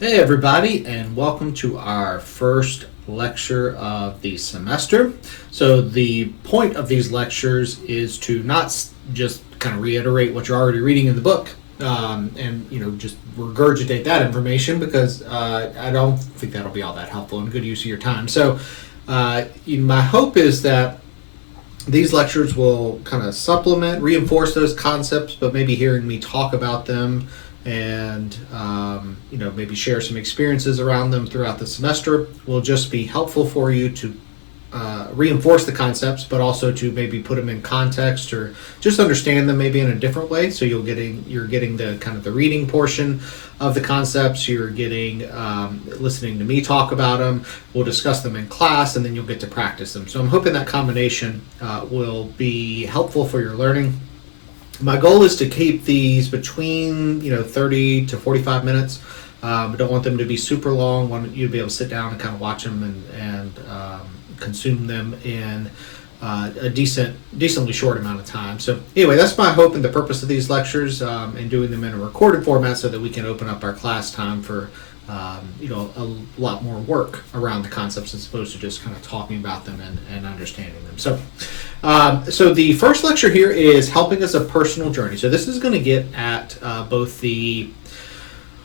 Hey, everybody, and welcome to our first lecture of the semester. So, the point of these lectures is to not just kind of reiterate what you're already reading in the book, and just regurgitate that information because I don't think that'll be all that helpful and good use of your time. So, my hope is that these lectures will kind of supplement, reinforce those concepts, but maybe hearing me talk about them and maybe share some experiences around them throughout the semester will just be helpful for you to reinforce the concepts, but also to maybe put them in context or just understand them maybe in a different way. So you're getting the kind of the reading portion of the concepts. You're getting listening to me talk about them. We'll discuss them in class, and then you'll get to practice them. So I'm hoping that combination will be helpful for your learning. My goal is to keep these between 30 to 45 minutes. I don't want them to be super long. I want you to be able to sit down and kind of watch them and consume them in a decently short amount of time. So anyway, that's my hope and the purpose of these lectures, and doing them in a recorded format so that we can open up our class time for a lot more work around the concepts as opposed to just kind of talking about them and understanding them. So the first lecture here is helping us a personal journey. So this is going to get at both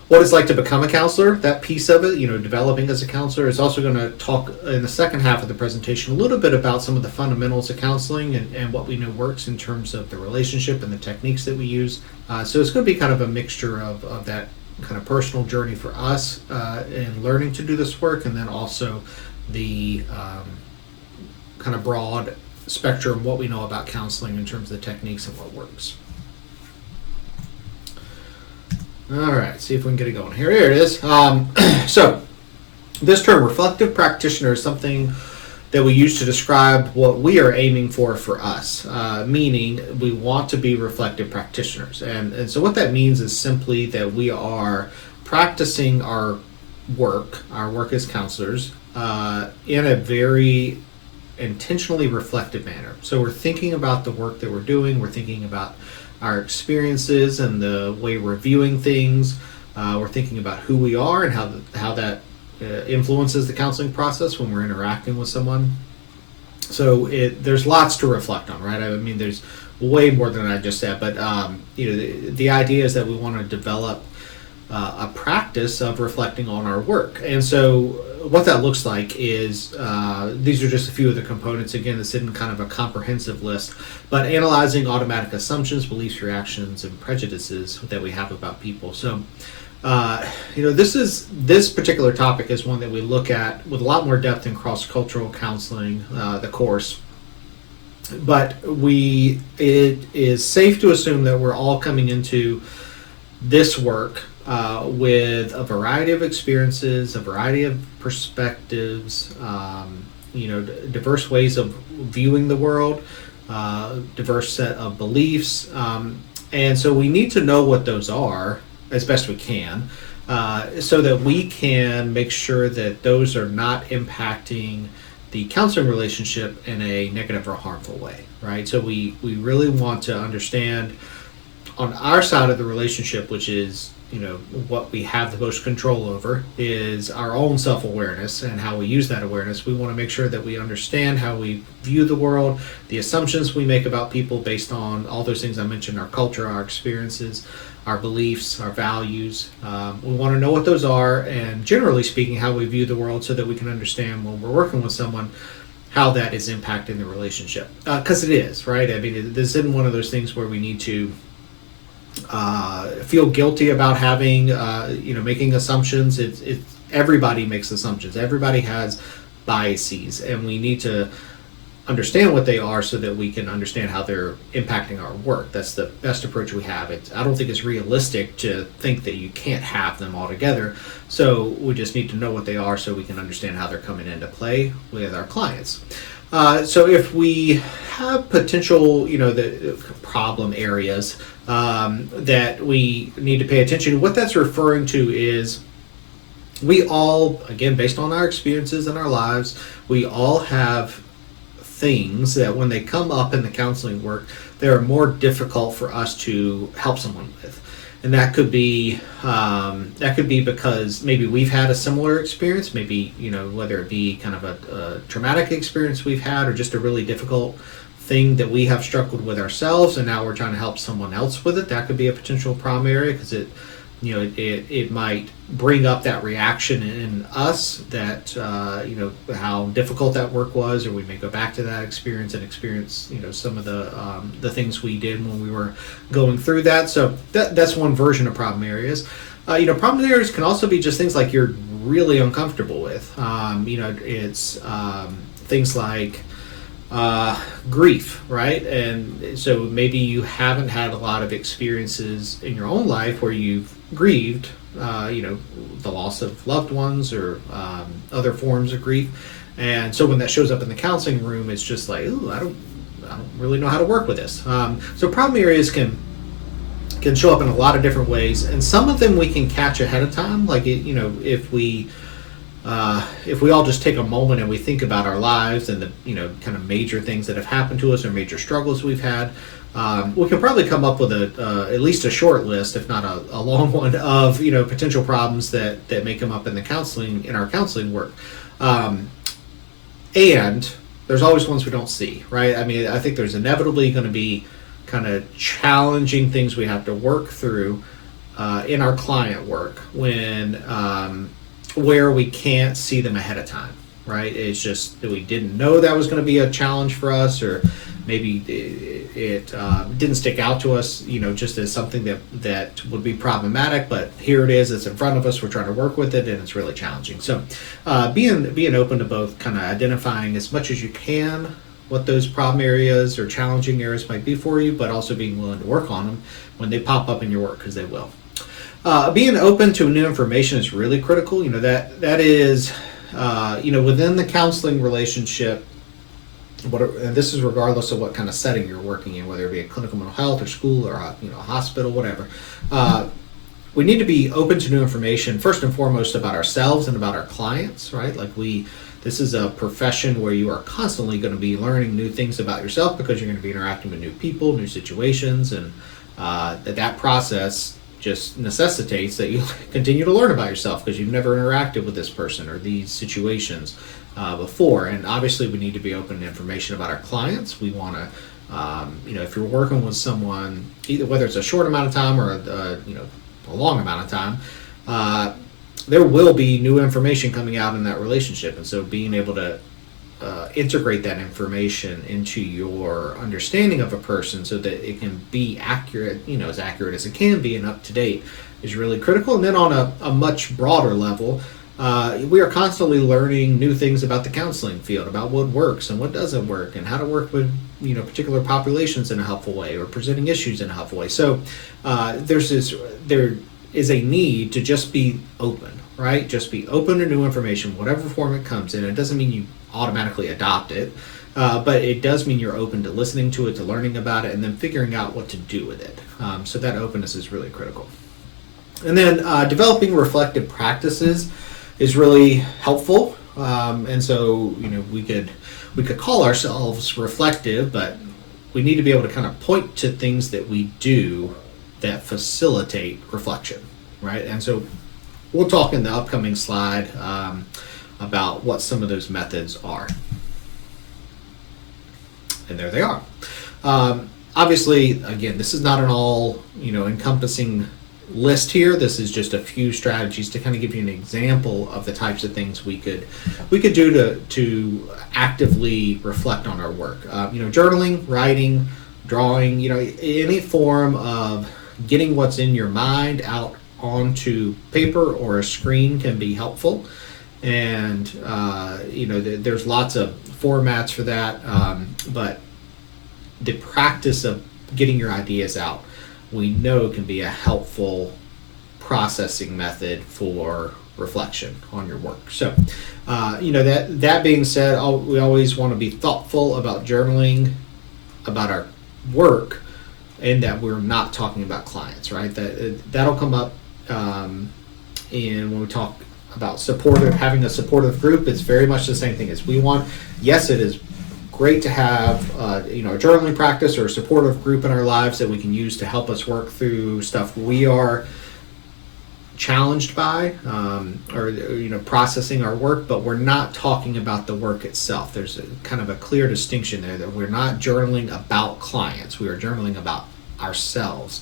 what it's like to become a counselor, that piece of it, developing as a counselor. It's also going to talk in the second half of the presentation a little bit about some of the fundamentals of counseling and what we know works in terms of the relationship and the techniques that we use. So it's going to be kind of a mixture of that kind of personal journey for us in learning to do this work, and then also the kind of broad spectrum, what we know about counseling in terms of the techniques and what works. All right, see if we can get it going. Here it is. So this term, reflective practitioner, is something that we use to describe what we are aiming for us, meaning we want to be reflective practitioners. And so what that means is simply that we are practicing our work as counselors, in a very intentionally reflective manner. So we're thinking about the work that we're doing, we're thinking about our experiences and the way we're viewing things, we're thinking about who we are and how that influences the counseling process when we're interacting with someone. So there's lots to reflect on, right? I mean, there's way more than I just said, but the idea is that we want to develop a practice of reflecting on our work. And so what that looks like is, these are just a few of the components. Again, this isn't kind of a comprehensive list, but analyzing automatic assumptions, beliefs, reactions, and prejudices that we have about people. So this particular topic is one that we look at with a lot more depth in cross-cultural counseling, the course. But it is safe to assume that we're all coming into this work with a variety of experiences, a variety of perspectives, diverse ways of viewing the world, diverse set of beliefs, and so we need to know what those are as best we can, so that we can make sure that those are not impacting the counseling relationship in a negative or harmful way, right? So we really want to understand on our side of the relationship, which is what we have the most control over, is our own self-awareness and how we use that awareness. We want to make sure that we understand how we view the world, the assumptions we make about people based on all those things I mentioned, our culture, our experiences, our beliefs, our values. We want to know what those are, and generally speaking, how we view the world, so that we can understand when we're working with someone how that is impacting the relationship. Because it is, right? I mean, this isn't one of those things where we need to feel guilty about having, making assumptions. It's everybody makes assumptions. Everybody has biases, and we need to understand what they are so that we can understand how they're impacting our work. That's the best approach we have. I don't think it's realistic to think that you can't have them all together. So we just need to know what they are so we can understand how they're coming into play with our clients. So if we have potential, the problem areas that we need to pay attention to, what that's referring to is we all, again, based on our experiences in our lives, we all have things that when they come up in the counseling work, they're more difficult for us to help someone with. And that could be because maybe we've had a similar experience, maybe, whether it be kind of a traumatic experience we've had, or just a really difficult thing that we have struggled with ourselves, and now we're trying to help someone else with it. That could be a potential problem area, because it might bring up that reaction in us, that how difficult that work was, or we may go back to that experience and experience some of the things we did when we were going through that. So that's one version of problem areas. Problem areas can also be just things like you're really uncomfortable with. It's things like grief, right? And so maybe you haven't had a lot of experiences in your own life where you've grieved, the loss of loved ones, or other forms of grief. And so when that shows up in the counseling room, it's just like, ooh, I don't really know how to work with this. So problem areas can show up in a lot of different ways, and some of them we can catch ahead of time. Like if we all just take a moment and we think about our lives and the kind of major things that have happened to us, or major struggles we've had, we can probably come up with at least a short list, if not a long one, of potential problems that may come up in our counseling work. And there's always ones we don't see, right? I mean, I think there's inevitably going to be kind of challenging things we have to work through in our client work where we can't see them ahead of time, right? It's just that we didn't know that was going to be a challenge for us, or maybe it didn't stick out to us, just as something that would be problematic, but here it is, it's in front of us, we're trying to work with it, and it's really challenging. So being open to both kind of identifying as much as you can what those problem areas or challenging areas might be for you, but also being willing to work on them when they pop up in your work, because they will. Being open to new information is really critical. That is, within the counseling relationship, and this is regardless of what kind of setting you're working in, whether it be a clinical mental health or school or a hospital, whatever. We need to be open to new information, first and foremost, about ourselves and about our clients, right? This is a profession where you are constantly going to be learning new things about yourself, because you're going to be interacting with new people, new situations, and that process just necessitates that you continue to learn about yourself, because you've never interacted with this person or these situations before. And obviously we need to be open to information about our clients. We want to, if you're working with someone, either whether it's a short amount of time or a long amount of time, there will be new information coming out in that relationship. And so being able to integrate that information into your understanding of a person so that it can be accurate, as accurate as it can be and up to date, is really critical. And then on a much broader level, we are constantly learning new things about the counseling field, about what works and what doesn't work, and how to work with particular populations in a helpful way, or presenting issues in a helpful way. So there is a need to just be open, right? Just be open to new information, whatever form it comes in. It doesn't mean you automatically adopt it, but it does mean you're open to listening to it, to learning about it, and then figuring out what to do with it. So that openness is really critical. And then developing reflective practices is really helpful. And so we could call ourselves reflective, but we need to be able to kind of point to things that we do that facilitate reflection, right? And so we'll talk in the upcoming slide about what some of those methods are. And there they are. Obviously, again, this is not an all encompassing list here. This is just a few strategies to kind of give you an example of the types of things we could do to actively reflect on our work. Journaling, writing, drawing, any form of getting what's in your mind out onto paper or a screen can be helpful. And there's lots of formats for that, but the practice of getting your ideas out, we know, can be a helpful processing method for reflection on your work. So that being said, we always want to be thoughtful about journaling about our work, and that we're not talking about clients, right? That'll come up and when we talk about having a supportive group. It's very much the same thing as we want. Yes, it is great to have a journaling practice or a supportive group in our lives that we can use to help us work through stuff we are challenged by, or processing our work, but we're not talking about the work itself. There's kind of a clear distinction there that we're not journaling about clients. We are journaling about ourselves.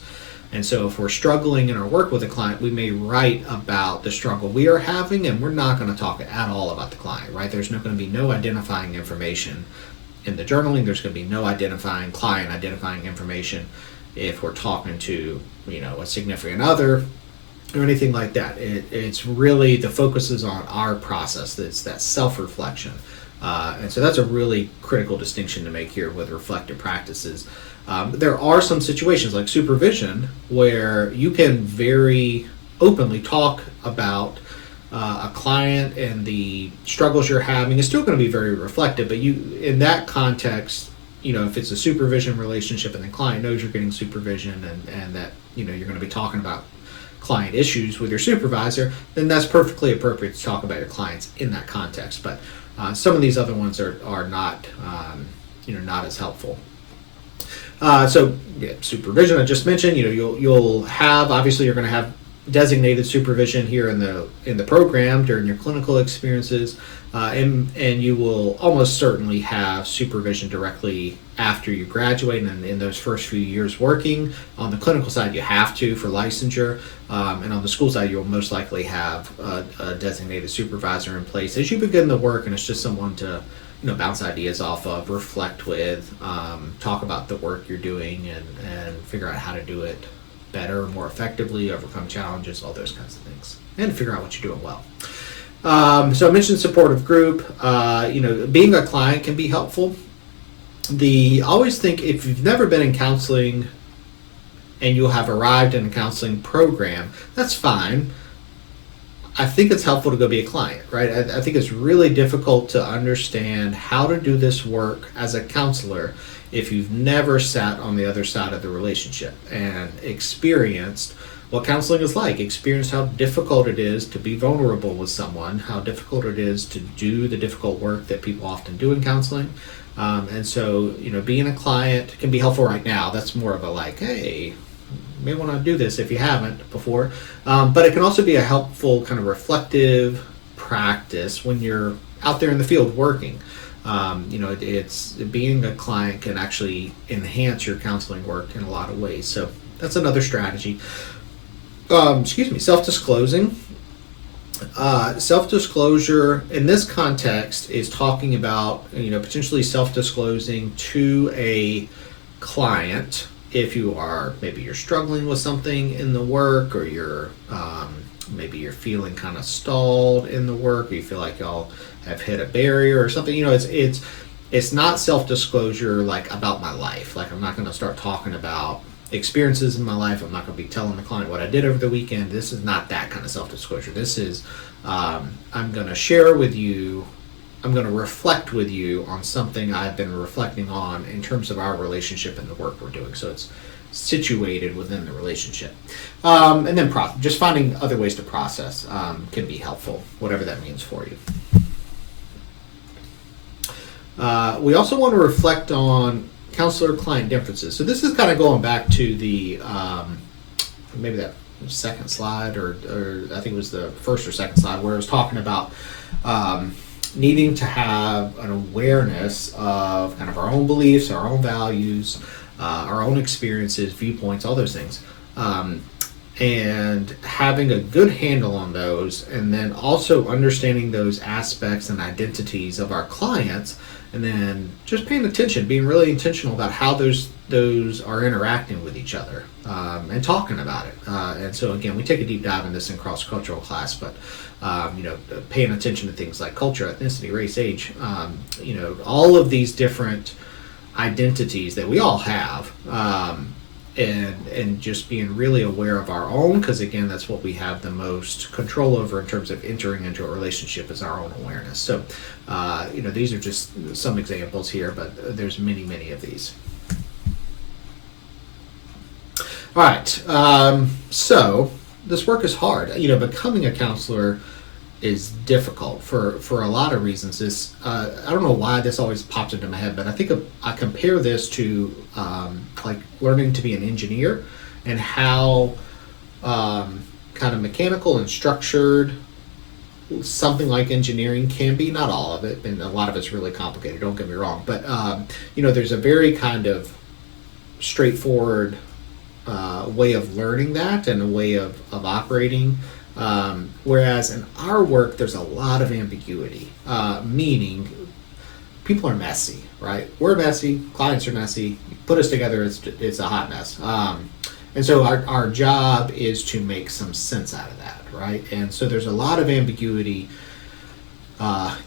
And so if we're struggling in our work with a client, we may write about the struggle we are having, and we're not going to talk at all about the client, right? There's not going to be no identifying information in the journaling. There's going to be no client identifying information if we're talking to, a significant other or anything like that. It's really, the focus is on our process. It's that self-reflection. And so that's a really critical distinction to make here with reflective practices. There are some situations like supervision where you can very openly talk about a client and the struggles you're having. It's still going to be very reflective, but in that context, if it's a supervision relationship and the client knows you're getting supervision and that, you're going to be talking about client issues with your supervisor, then that's perfectly appropriate to talk about your clients in that context. But some of these other ones are not, not as helpful. Supervision I just mentioned. You'll have, obviously you're going to have designated supervision here in the program during your clinical experiences, and you will almost certainly have supervision directly after you graduate and in those first few years working. On the clinical side, you have to for licensure, and on the school side, you'll most likely have a designated supervisor in place as you begin the work, and it's just someone to bounce ideas off of, reflect with, talk about the work you're doing, and figure out how to do it better, more effectively, overcome challenges, all those kinds of things, and figure out what you're doing well. So I mentioned supportive group. Being a client can be helpful. I always think if you've never been in counseling and you have arrived in a counseling program, that's fine. I think it's helpful to go be a client, right? I think it's really difficult to understand how to do this work as a counselor if you've never sat on the other side of the relationship and experienced what counseling is like, experienced how difficult it is to be vulnerable with someone, how difficult it is to do the difficult work that people often do in counseling. And so, being a client can be helpful right now. That's more of a like, hey, you may want to do this if you haven't before. But it can also be a helpful kind of reflective practice when you're out there in the field working. It's being a client can actually enhance your counseling work in a lot of ways. So that's another strategy. Self-disclosing. Self-disclosure in this context is talking about, potentially self-disclosing to a client if you're struggling with something in the work, or maybe you're feeling kind of stalled in the work, or you feel like y'all have hit a barrier or something. It's not self-disclosure like about my life. Like, I'm not going to start talking about experiences in my life. I'm not going to be telling the client what I did over the weekend. This is not that kind of self-disclosure. This is, I'm going to share with you, I'm going to reflect with you on something I've been reflecting on in terms of our relationship and the work we're doing. So it's situated within the relationship. And then just finding other ways to process can be helpful, whatever that means for you. We also want to reflect on counselor-client differences. So this is kind of going back to the, maybe that second slide, or I think it was the first or second slide, where it was talking about needing to have an awareness of kind of our own beliefs, our own values, our own experiences, viewpoints, all those things. And having a good handle on those, and then also understanding those aspects and identities of our clients, and then just paying attention, being really intentional about how those are interacting with each other, and talking about it. And so again, we take a deep dive in this in cross-cultural class, but paying attention to things like culture, ethnicity, race, age, all of these different identities that we all have, and just being really aware of our own, because again, that's what we have the most control over in terms of entering into a relationship, is our own awareness. So these are just some examples here, but there's many of these. All right, so this work is hard. Becoming a counselor is difficult for a lot of reasons. This I don't know why this always pops into my head, but I think I compare this to like learning to be an engineer and how kind of mechanical and structured something like engineering can be. Not all of it, and a lot of it's really complicated, don't get me wrong, but there's a very kind of straightforward way of learning that and a way of operating. Whereas in our work, there's a lot of ambiguity, meaning people are messy, right? We're messy, clients are messy. You put us together, it's a hot mess. And so our job is to make some sense out of that, right? And so there's a lot of ambiguity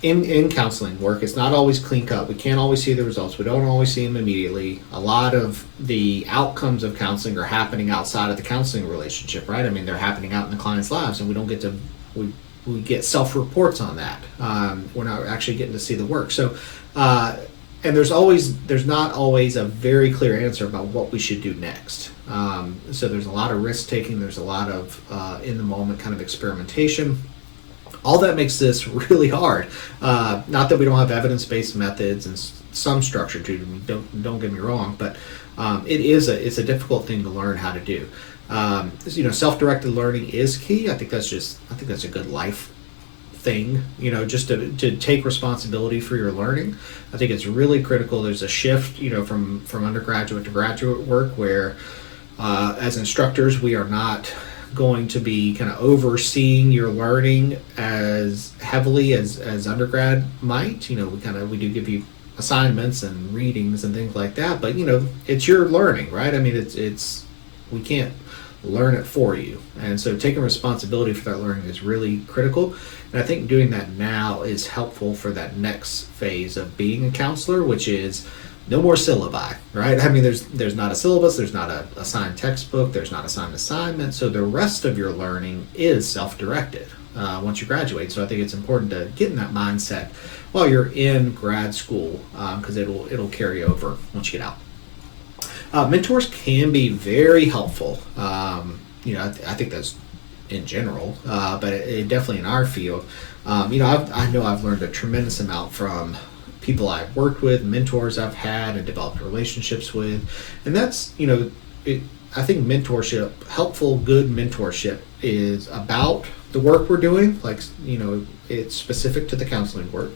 in counseling work. It's not always clean cut. We can't always see the results. We don't always see them immediately. A lot of the outcomes of counseling are happening outside of the counseling relationship, right? I mean, they're happening out in the client's lives, and we don't get to we get self-reports on that. We're not actually getting to see the work. So, and there's not always a very clear answer about what we should do next. So there's a lot of risk taking. There's a lot of in the moment kind of experimentation. All that makes this really hard. Not that we don't have evidence-based methods and some structure to them. Don't get me wrong, but it's a difficult thing to learn how to do. Self-directed learning is key. I think that's a good life thing. Just to take responsibility for your learning. I think it's really critical. There's a shift, from undergraduate to graduate work where, as instructors, we are not going to be kind of overseeing your learning as heavily as undergrad might. We do give you assignments and readings and things like that, but it's your learning, right? I mean, it's we can't learn it for you, and so taking responsibility for that learning is really critical. And I think doing that now is helpful for that next phase of being a counselor, which is no more syllabi, right? I mean, there's not a syllabus, there's not a assigned textbook, there's not assigned assignment, so the rest of your learning is self-directed once you graduate. So I think it's important to get in that mindset while you're in grad school, because it'll carry over once you get out. Mentors can be very helpful. I think that's in general, but it definitely in our field. I know I've learned a tremendous amount from people I've worked with, mentors I've had and developed relationships with. And that's, I think mentorship, helpful, good mentorship is about the work we're doing. Like, it's specific to the counseling work.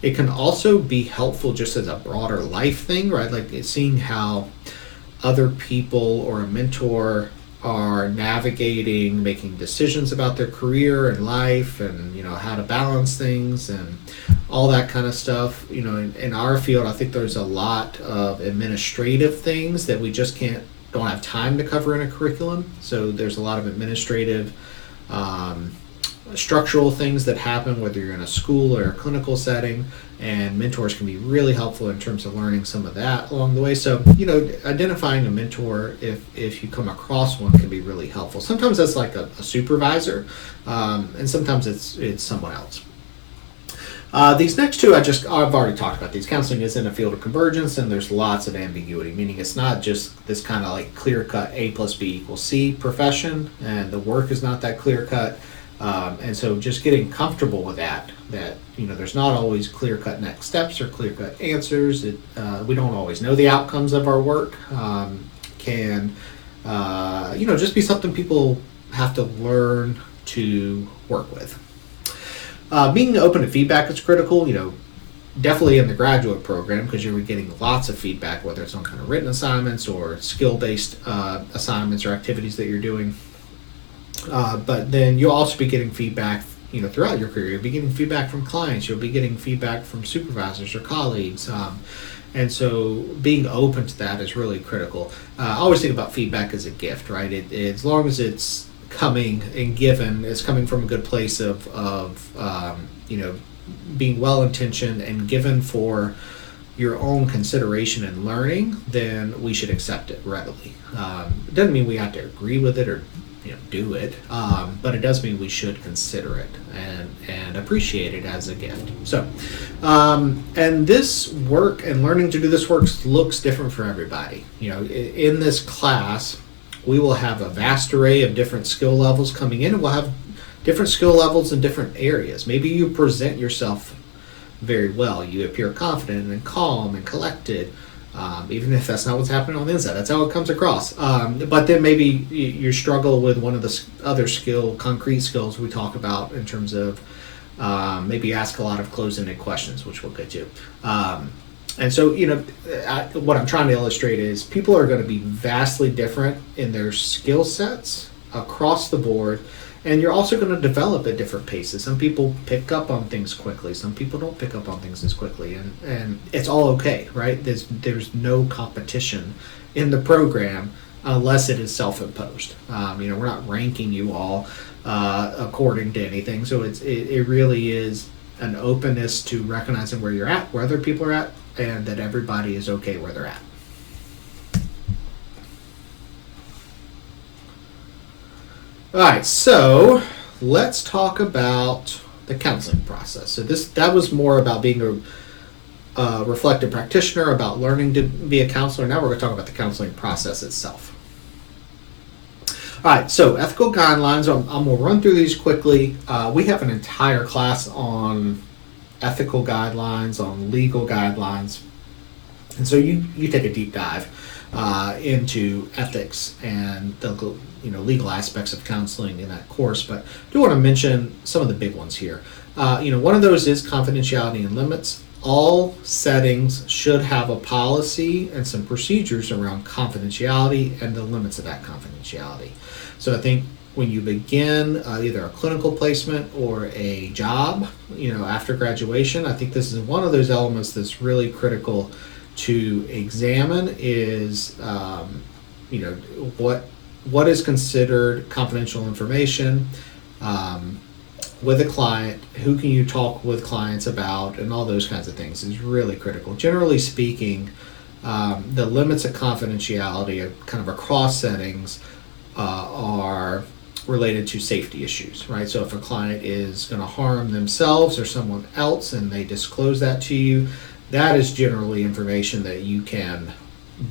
It can also be helpful just as a broader life thing, right? Like it's seeing how other people or a mentor are navigating, making decisions about their career and life and, how to balance things and all that kind of stuff. In our field, I think there's a lot of administrative things that we just don't have time to cover in a curriculum. So there's a lot of administrative, structural things that happen, whether you're in a school or a clinical setting, and mentors can be really helpful in terms of learning some of that along the way. So, identifying a mentor, if you come across one, can be really helpful. Sometimes that's like a supervisor, and sometimes it's someone else. These next two, I've already talked about these. Counseling is in a field of convergence, and there's lots of ambiguity, meaning it's not just this kind of like clear-cut A plus B equals C profession, and the work is not that clear-cut. And so just getting comfortable with that there's not always clear-cut next steps or clear-cut answers. We don't always know the outcomes of our work. Can just be something people have to learn to work with. Being open to feedback is critical, definitely in the graduate program, because you're getting lots of feedback, whether it's on kind of written assignments or skill-based assignments or activities that you're doing. But then you'll also be getting feedback, throughout your career. You'll be getting feedback from clients. You'll be getting feedback from supervisors or colleagues. And so being open to that is really critical. I always think about feedback as a gift, right? As long as it's coming and given, it's coming from a good place of being well-intentioned and given for your own consideration and learning, then we should accept it readily. It doesn't mean we have to agree with it or do it, but it does mean we should consider it and appreciate it as a gift. So, and this work and learning to do this work looks different for everybody. In this class, we will have a vast array of different skill levels coming in, and we'll have different skill levels in different areas. Maybe you present yourself very well. You appear confident and calm and collected, even if that's not what's happening on the inside. That's how it comes across. But then maybe you struggle with one of the other concrete skills we talk about in terms of maybe ask a lot of closed-ended questions, which we'll get to. And so, what I'm trying to illustrate is people are going to be vastly different in their skill sets across the board, and you're also going to develop at different paces. Some people pick up on things quickly. Some people don't pick up on things as quickly, and it's all okay, right? There's no competition in the program unless it is self-imposed. We're not ranking you all according to anything, so it really is an openness to recognizing where you're at, where other people are at, and that everybody is okay where they're at. All right, so let's talk about the counseling process. So that was more about being a reflective practitioner, about learning to be a counselor. Now we're going to talk about the counseling process itself. All right, so ethical guidelines. I'm going to run through these quickly. We have an entire class on ethical guidelines, on legal guidelines. And so you take a deep dive into ethics and the legal aspects of counseling in that course. But I do want to mention some of the big ones here. One of those is confidentiality and limits. All settings should have a policy and some procedures around confidentiality and the limits of that confidentiality. So I think when you begin either a clinical placement or a job, after graduation, I think this is one of those elements that's really critical to examine is, what is considered confidential information with a client, who can you talk with clients about, and all those kinds of things is really critical. Generally speaking, the limits of confidentiality kind of across settings are related to safety issues, right? So if a client is going to harm themselves or someone else and they disclose that to you, that is generally information that you can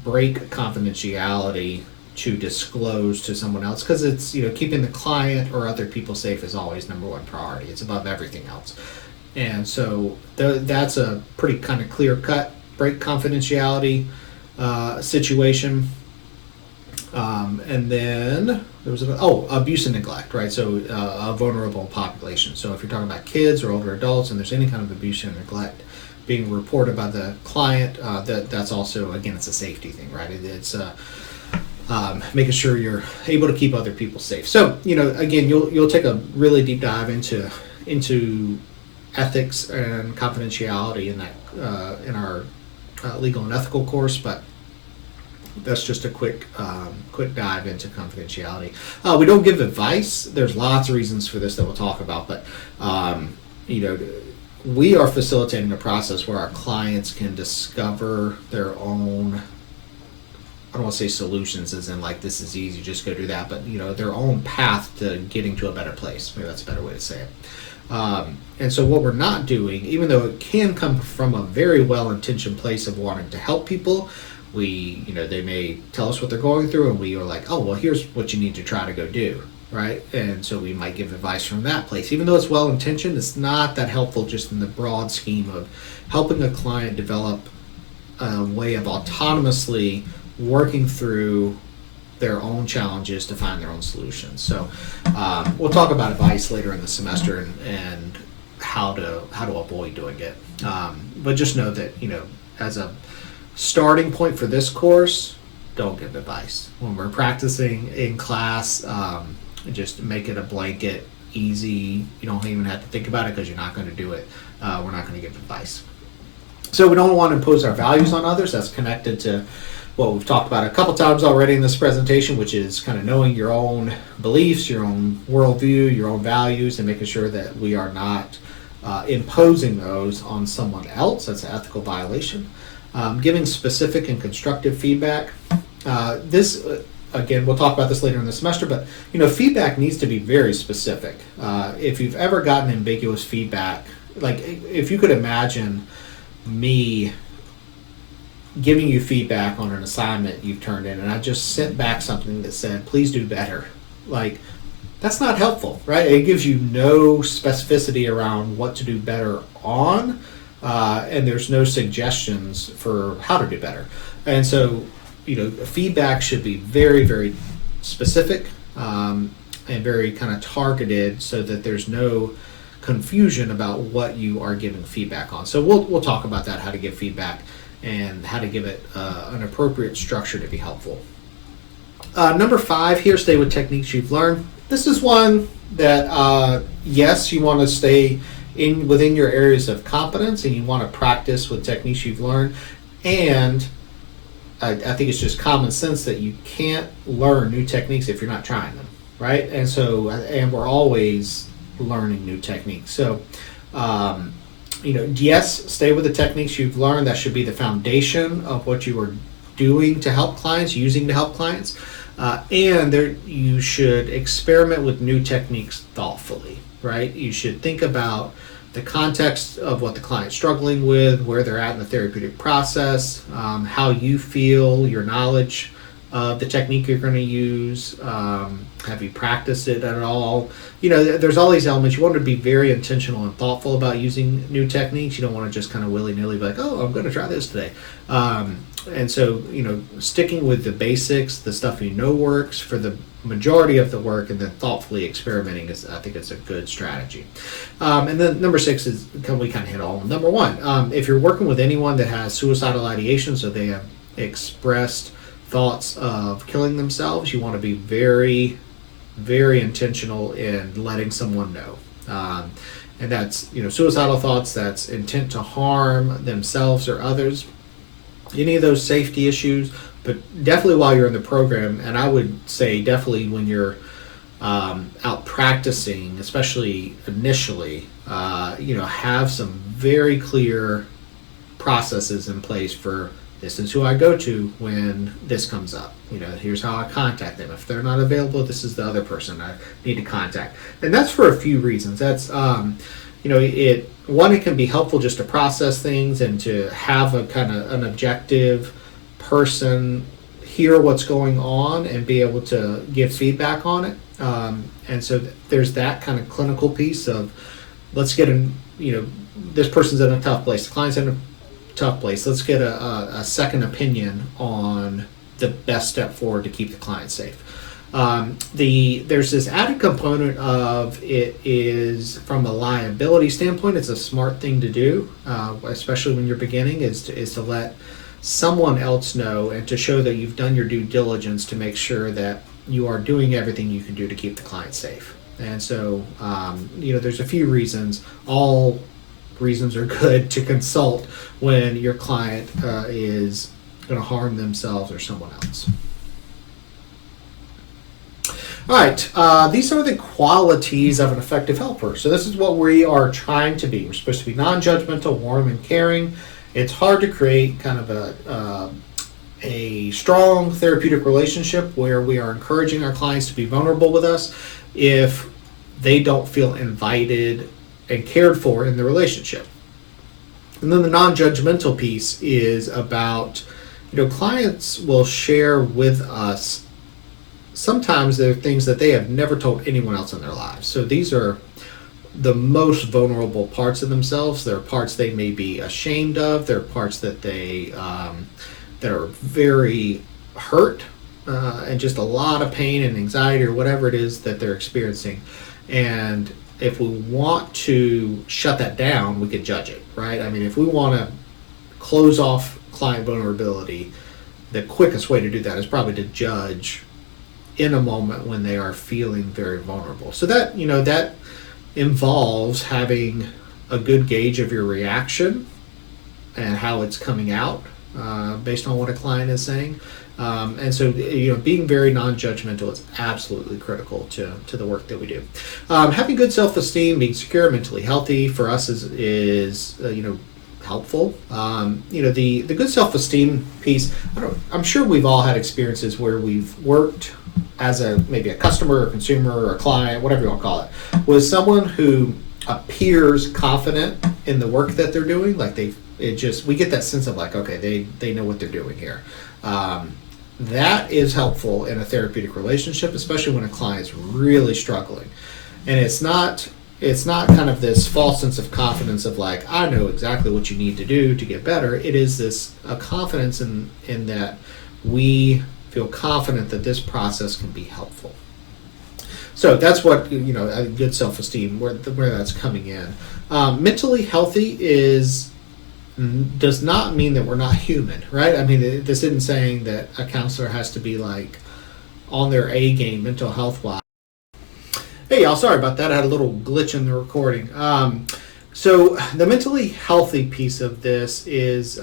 break confidentiality to disclose to someone else, because it's keeping the client or other people safe is always number one priority. It's above everything else. And so that's a pretty kind of clear cut break confidentiality situation. And then there was abuse and neglect, right? So a vulnerable population. So if you're talking about kids or older adults and there's any kind of abuse and neglect being reported by the client, that's also, again, it's a safety thing, right? It's making sure you're able to keep other people safe. So again, you'll take a really deep dive into ethics and confidentiality in that in our legal and ethical course, but that's just a quick dive into confidentiality. We don't give advice. There's lots of reasons for this that we'll talk about, but we are facilitating a process where our clients can discover their own, I don't want to say solutions as in like this is easy, just go do that, but their own path to getting to a better place. Maybe that's a better way to say it. And so what we're not doing, even though it can come from a very well-intentioned place of wanting to help people, they may tell us what they're going through and we are like, oh, well, here's what you need to try to go do, right? And so we might give advice from that place. Even though it's well-intentioned, it's not that helpful just in the broad scheme of helping a client develop a way of autonomously working through their own challenges to find their own solutions. So we'll talk about advice later in the semester and how to avoid doing it. But just know that, as a starting point for this course, don't give advice. When we're practicing in class, just make it a blanket, easy. You don't even have to think about it because you're not going to do it. We're not going to give advice. So we don't want to impose our values on others. That's connected to what we've talked about a couple times already in this presentation, which is kind of knowing your own beliefs, your own worldview, your own values, and making sure that we are not imposing those on someone else. That's an ethical violation. Giving specific and constructive feedback. Again, we'll talk about this later in the semester, but feedback needs to be very specific. If you've ever gotten ambiguous feedback, like if you could imagine me giving you feedback on an assignment you've turned in and I just sent back something that said, please do better. Like, That's not helpful, right? It gives you no specificity around what to do better on, and there's no suggestions for how to do better. And so, feedback should be very, very specific, and very kind of targeted, so that there's no confusion about what you are giving feedback on. So we'll talk about that, how to give feedback and how to give it an appropriate structure to be helpful. Number 5 here, stay with techniques you've learned. This is one that, yes, you want to stay within your areas of competence, and you want to practice with techniques you've learned. And I think it's just common sense that you can't learn new techniques if you're not trying them, right? And we're always learning new techniques. So, yes, stay with the techniques you've learned. That should be the foundation of what you are doing to help clients, using to help clients. You should experiment with new techniques thoughtfully, right? You should think about the context of what the client's struggling with, where they're at in the therapeutic process, how you feel, your knowledge of the technique you're going to use. Have you practiced it at all? There's all these elements. You want to be very intentional and thoughtful about using new techniques. You don't want to just kind of willy-nilly be like, oh, I'm going to try this today. And so, sticking with the basics, the stuff works for the majority of the work, and then thoughtfully experimenting I think it's a good strategy. And then number 6 is, we kind of hit all. Number 1, if you're working with anyone that has suicidal ideation, so they have expressed thoughts of killing themselves, you want to be very, very intentional in letting someone know. And that's, suicidal thoughts, that's intent to harm themselves or others, any of those safety issues, but definitely while you're in the program. And I would say definitely when you're out practicing, especially initially, have some very clear processes in place for, this is who I go to when this comes up. Here's how I contact them. If they're not available, this is the other person I need to contact. And that's for a few reasons. That's, it can be helpful just to process things and to have a kind of an objective person hear what's going on and be able to give feedback on it. And so there's that kind of clinical piece of, let's get this person's in a tough place, the client's in a tough place. Let's get a second opinion on the best step forward to keep the client safe. There's this added component of it is from a liability standpoint. It's a smart thing to do, especially when you're beginning, is to let someone else know and to show that you've done your due diligence to make sure that you are doing everything you can do to keep the client safe. And so, there's a few reasons. All reasons are good to consult when your client is going to harm themselves or someone else. All right, these are the qualities of an effective helper. So this is what we are trying to be. We're supposed to be non-judgmental, warm, and caring. It's hard to create kind of a strong therapeutic relationship where we are encouraging our clients to be vulnerable with us if they don't feel invited and cared for in the relationship. And then the non-judgmental piece is about, clients will share with us. Sometimes there are things that they have never told anyone else in their lives. So these are the most vulnerable parts of themselves. They're parts they may be ashamed of. They're parts that they that are very hurt and just a lot of pain and anxiety or whatever it is that they're experiencing. And if we want to shut that down, we could judge it, right? I mean, if we want to close off client vulnerability, the quickest way to do that is probably to judge in a moment when they are feeling very vulnerable. So that, that involves having a good gauge of your reaction and how it's coming out based on what a client is saying. And so, being very non-judgmental is absolutely critical to the work that we do. Having good self-esteem, being secure, mentally healthy for us is helpful. The good self-esteem piece, I'm sure we've all had experiences where we've worked as maybe a customer or consumer or a client, whatever you want to call it, with someone who appears confident in the work that they're doing. Like we get that sense of like, okay, they know what they're doing here. that is helpful in a therapeutic relationship, especially when a client's really struggling. And it's not kind of this false sense of confidence of like, I know exactly what you need to do to get better. It is this a confidence in that we feel confident that this process can be helpful. So that's what, a good self-esteem, where that's coming in. Mentally healthy does not mean that we're not human, right? I mean, this isn't saying that a counselor has to be like on their A game mental health wise. Hey, y'all, sorry about that. I had a little glitch in the recording. So the mentally healthy piece of this is,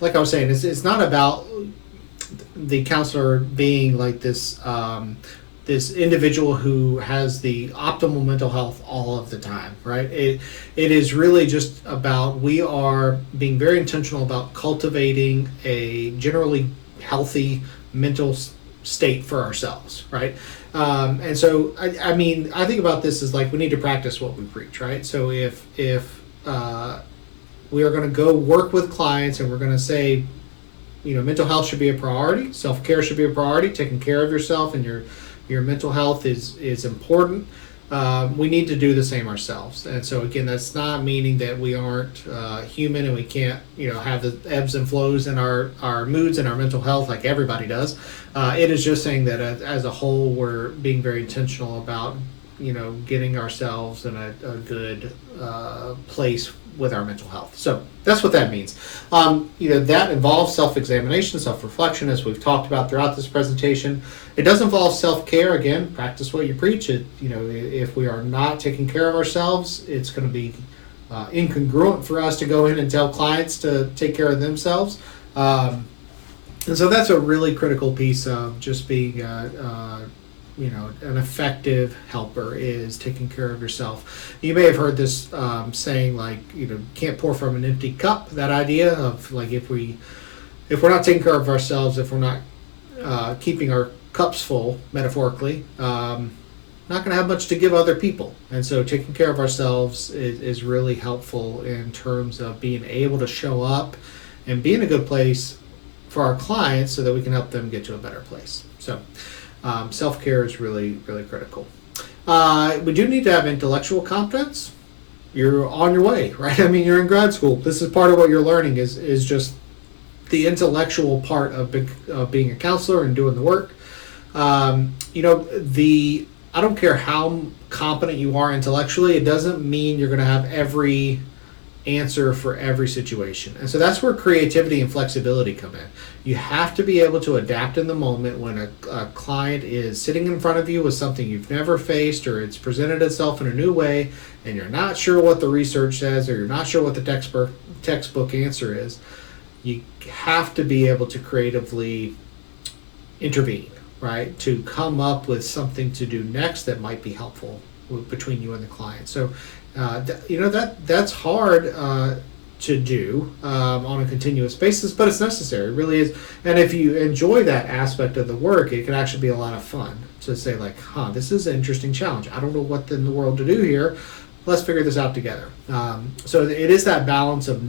like I was saying, it's not about the counselor being like this individual who has the optimal mental health all of the time, right? It is really just about, we are being very intentional about cultivating a generally healthy mental state for ourselves, right? And so, I mean, I think about this as like, we need to practice what we preach, right? So if we are going to go work with clients and we're going to say, mental health should be a priority, self-care should be a priority, taking care of yourself and your mental health is important. We need to do the same ourselves. And so again, that's not meaning that we aren't human and we can't, have the ebbs and flows in our moods and our mental health like everybody does. It is just saying that as a whole, we're being very intentional about, getting ourselves in a good place with our mental health. So that's what that means. That involves self-examination, self-reflection, as we've talked about throughout this presentation. It does involve self-care. Again, practice what you preach. If we are not taking care of ourselves, it's going to be incongruent for us to go in and tell clients to take care of themselves. And so that's a really critical piece of just being an effective helper, is taking care of yourself. You may have heard this saying, like, can't pour from an empty cup. That idea of like, if we're not taking care of ourselves, if we're not keeping our cups full, metaphorically, not going to have much to give other people. And so taking care of ourselves is really helpful in terms of being able to show up and be in a good place for our clients so that we can help them get to a better place. So self-care is really, really critical. We do need to have intellectual competence. You're on your way, right? I mean, you're in grad school. This is part of what you're learning is just the intellectual part of being a counselor and doing the work. I don't care how competent you are intellectually, it doesn't mean you're going to have every answer for every situation. And so that's where creativity and flexibility come in. You have to be able to adapt in the moment when a client is sitting in front of you with something you've never faced, or it's presented itself in a new way and you're not sure what the research says, or you're not sure what the textbook answer is. You have to be able to creatively intervene, right, to come up with something to do next that might be helpful between you and the client. So that's hard to do on a continuous basis, but it's necessary. It really is. And if you enjoy that aspect of the work, it can actually be a lot of fun to say, like, this is an interesting challenge. I don't know what in the world to do here. Let's figure this out together. So it is that balance of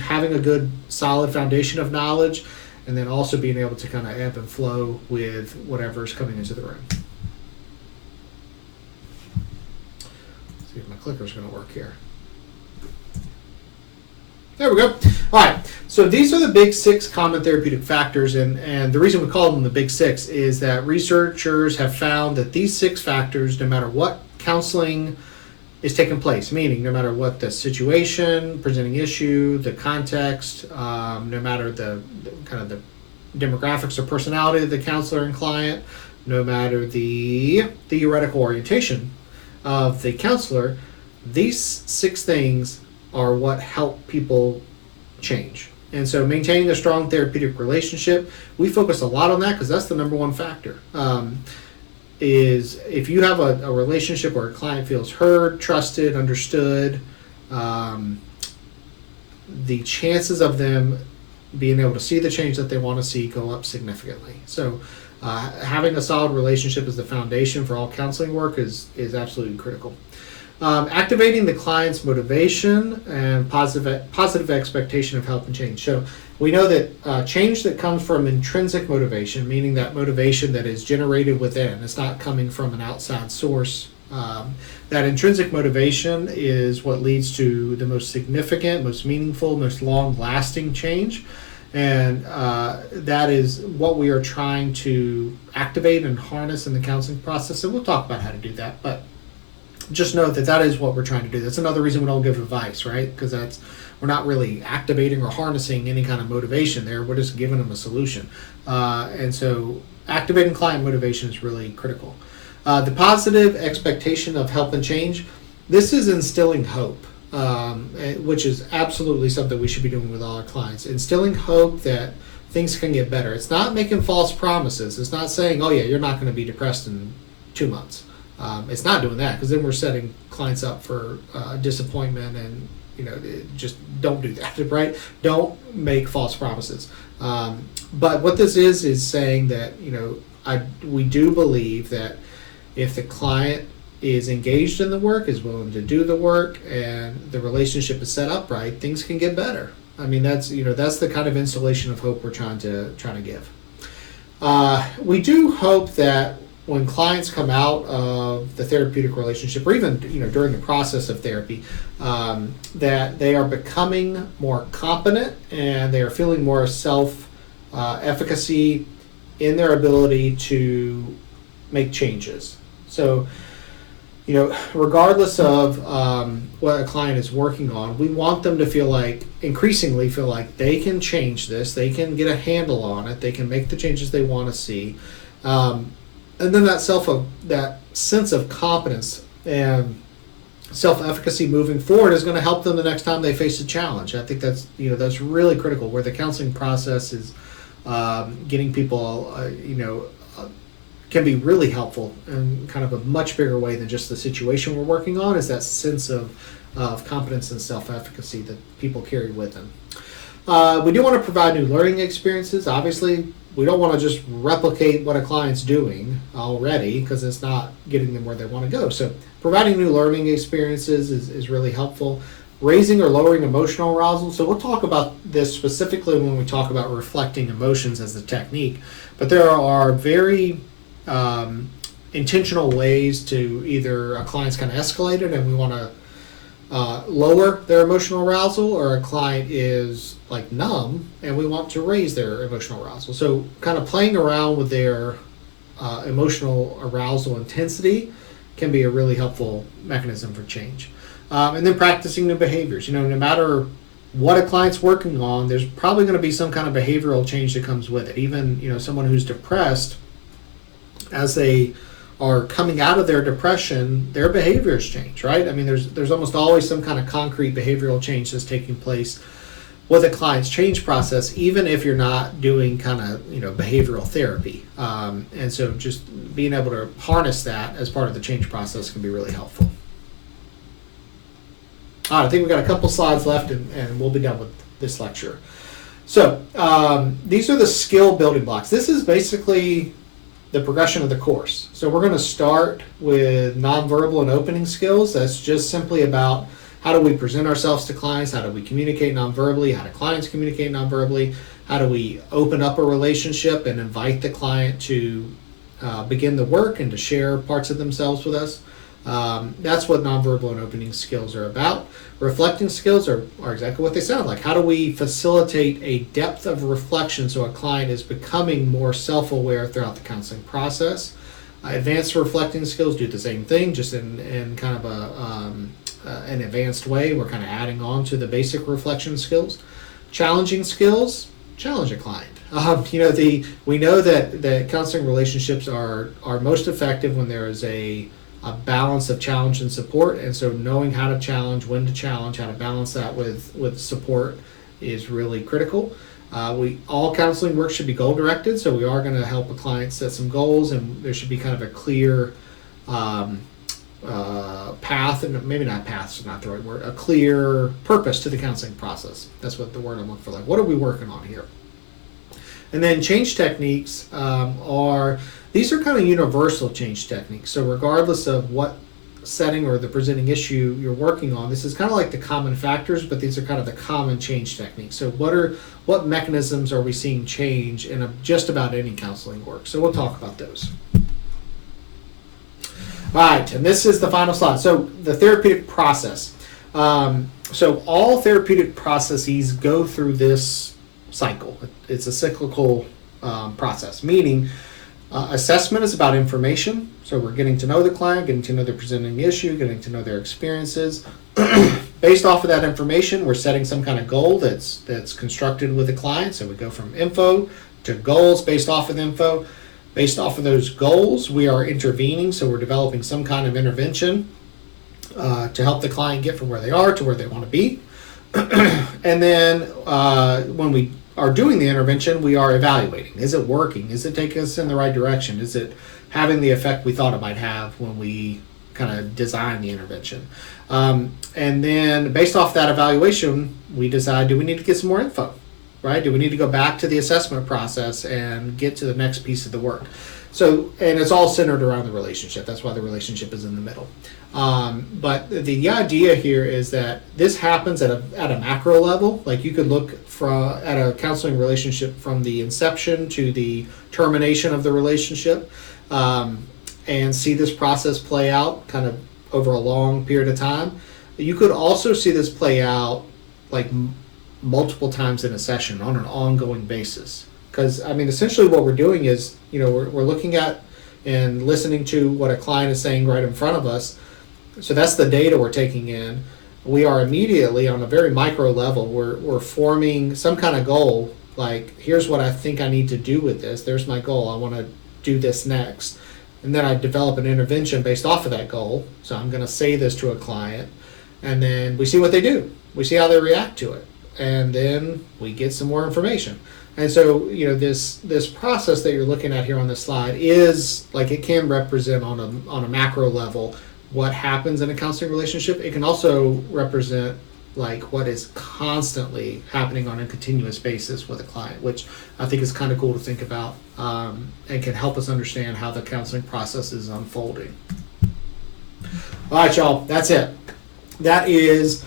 having a good solid foundation of knowledge, and then also being able to kind of ebb and flow with whatever's coming into the room. See if my clicker's going to work here. There we go. All right. So these are the big 6 common therapeutic factors, and the reason we call them the big 6 is that researchers have found that these 6 factors, no matter what counseling is taking place, meaning no matter what the situation, presenting issue, the context, no matter the kind of the demographics or personality of the counselor and client, no matter the theoretical orientation of the counselor, these 6 things are what help people change. And so maintaining a strong therapeutic relationship, we focus a lot on that because that's the number one factor. Is if you have a relationship where a client feels heard, trusted, understood, the chances of them being able to see the change that they want to see go up significantly. So having a solid relationship as the foundation for all counseling work is absolutely critical. Activating the client's motivation and positive expectation of help and change. So we know that change that comes from intrinsic motivation, meaning that motivation that is generated within, it's not coming from an outside source. That intrinsic motivation is what leads to the most significant, most meaningful, most long-lasting change. And that is what we are trying to activate and harness in the counseling process. And we'll talk about how to do that. But just know that that is what we're trying to do. That's another reason we don't give advice, right? Because we're not really activating or harnessing any kind of motivation there. We're just giving them a solution. And so activating client motivation is really critical. The positive expectation of help and change. This is instilling hope, which is absolutely something we should be doing with all our clients. Instilling hope that things can get better. It's not making false promises. It's not saying, oh yeah, you're not going to be depressed in 2 months. It's not doing that, because then we're setting clients up for disappointment, and just don't do that, right? Don't make false promises. But what this is saying that we do believe that if the client is engaged in the work, is willing to do the work, and the relationship is set up right, things can get better. I mean, that's the kind of installation of hope we're trying to give. We do hope that when clients come out of the therapeutic relationship, or even during the process of therapy, that they are becoming more competent and they are feeling more self-efficacy in their ability to make changes. So, regardless of what a client is working on, we want them to increasingly feel like they can change this, they can get a handle on it, they can make the changes they want to see. And then that sense of competence and self-efficacy moving forward is going to help them the next time they face a challenge. I think that's really critical, where the counseling process is getting people can be really helpful in kind of a much bigger way than just the situation we're working on, is that sense of competence and self-efficacy that people carry with them. We do want to provide new learning experiences. Obviously, we don't want to just replicate what a client's doing already, because it's not getting them where they want to go. So providing new learning experiences is really helpful. Raising or lowering emotional arousal. So we'll talk about this specifically when we talk about reflecting emotions as a technique. But there are very intentional ways to either a client's kind of escalated and we want to lower their emotional arousal, or a client is like numb and we want to raise their emotional arousal. So kind of playing around with their emotional arousal intensity can be a really helpful mechanism for change. And then practicing new behaviors. No matter what a client's working on, there's probably going to be some kind of behavioral change that comes with it. Even someone who's depressed, as they are coming out of their depression, their behaviors change, right? I mean, there's almost always some kind of concrete behavioral change that's taking place with a client's change process, even if you're not doing kind of behavioral therapy. And so just being able to harness that as part of the change process can be really helpful. All right, I think we've got a couple slides left, and we'll be done with this lecture. So these are the skill building blocks. This is basically the progression of the course. So we're going to start with nonverbal and opening skills. That's just simply about how do we present ourselves to clients, how do we communicate nonverbally, how do clients communicate nonverbally, how do we open up a relationship and invite the client to begin the work and to share parts of themselves with us. That's what nonverbal and opening skills are about. Reflecting skills are exactly what they sound like. How do we facilitate a depth of reflection so a client is becoming more self-aware throughout the counseling process? Advanced reflecting skills do the same thing, just in kind of an advanced way. We're kind of adding on to the basic reflection skills. Challenging skills, challenge a client. We know that counseling relationships are most effective when there is a balance of challenge and support, and so knowing how to challenge, when to challenge, how to balance that with support is really critical. All counseling work should be goal directed, so we are going to help a client set some goals, and there should be kind of a clear path, and maybe not path is not the right word, a clear purpose to the counseling process. That's what the word I'm looking for. Like, what are we working on here? And then change techniques these are kind of universal change techniques. So regardless of what setting or the presenting issue you're working on, this is kind of like the common factors, but these are kind of the common change techniques. So what mechanisms are we seeing change in just about any counseling work? So we'll talk about those. All right, and this is the final slide. So the therapeutic process. So all therapeutic processes go through this cycle. It's a cyclical process, meaning assessment is about information. So we're getting to know the client, getting to know their presenting issue, getting to know their experiences. Based off of that information, we're setting some kind of goal that's constructed with the client. So we go from info to goals based off of the info. Based off of those goals, we are intervening. So we're developing some kind of intervention to help the client get from where they are to where they want to be. And then when we are doing the intervention, we are evaluating. Is it working? Is it taking us in the right direction? Is it having the effect we thought it might have when we kind of design the intervention? And then based off that evaluation, we decide, do we need to get some more info, right? Do we need to go back to the assessment process and get to the next piece of the work? So, and it's all centered around the relationship. That's why the relationship is in the middle. But the idea here is that this happens at a macro level. Like you could look at a counseling relationship from the inception to the termination of the relationship, and see this process play out kind of over a long period of time. You could also see this play out like multiple times in a session on an ongoing basis. Because I mean, essentially what we're doing is, we're looking at and listening to what a client is saying right in front of us. So that's the data we're taking in. We are immediately on a very micro level, we're forming some kind of goal, like here's what I think I need to do with this. There's my goal. I want to do this next. And then I develop an intervention based off of that goal. So I'm going to say this to a client, and then we see what they do. We see how they react to it. And then we get some more information. And so, this process that you're looking at here on this slide is like, it can represent on a macro level what happens in a counseling relationship. It can also represent like what is constantly happening on a continuous basis with a client, which I think is kind of cool to think about, and can help us understand how the counseling process is unfolding. All right, y'all, that's it. That is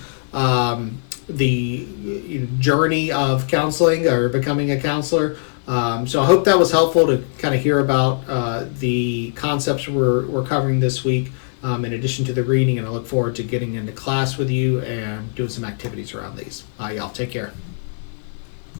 the journey of counseling or becoming a counselor. So I hope that was helpful to kind of hear about the concepts we're covering this week, in addition to the reading, and I look forward to getting into class with you and doing some activities around these. Y'all take care.